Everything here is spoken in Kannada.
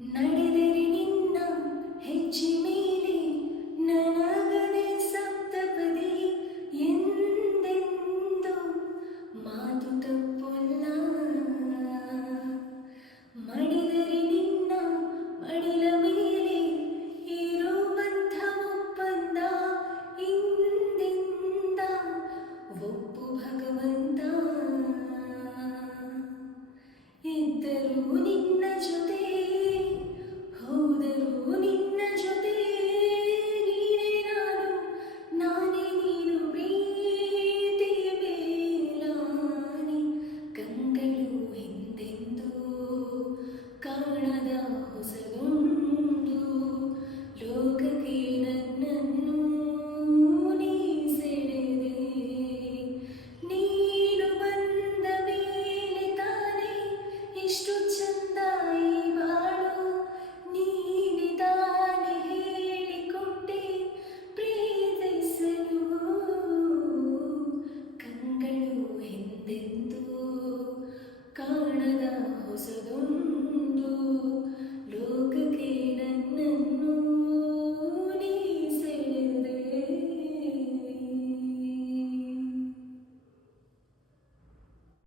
ನಡೆದರೆ ನಿನ್ನ ಹೆಜ್ಜೆ ಮೇಲೆ ನನಗದೆ ಸಪ್ತಪದಿ ಎಂದೆಂದು ಮಾತು ತಪ್ಪಲ್ಲ. ಮಡಿದರೆ ನಿನ್ನ ಮಡಿಲ ಮೇಲೆ ಇರುವಂಥ ಒಪ್ಪಂದ ಇಂದಿಂದ ಒಪ್ಪು ಭಗವಂತ. ಇದ್ದರೂ ನಿನ್ನ ಜೊತೆ ಹೋದರೂ ನಿನ್ನ ಜೊತೆ ನೀನೇ ನಾನು ನಾನೇ ನೀನು ಪ್ರೀತಿ ಬೇಲಾನಿ. ಕಂಗಳು ಹಿಂದೆಂದೂ ಕಾಣದ ಹೊಸದೊಂದು ಲೋಕಕ್ಕೆ ನನ್ನನ್ನು ನೀ ಸೆಳೆದೆ. ನೀನು ಬಂದ ಮೇಲೆ ತಾನೇ ಇಷ್ಟು ಚಂದ ಈ ಬಾಳು. ನೀನೆ ತಾನೇ ಹೇಳಿಕೊಟ್ಟೆ ಪ್ರೀತಿಸಲು. ಕಂಗಳು ಹಿಂದೆಂದೂ ಕಾಣದ ಹೊಸದೊಂದು ಲೋಕಕ್ಕೆ ನನ್ನನ್ನು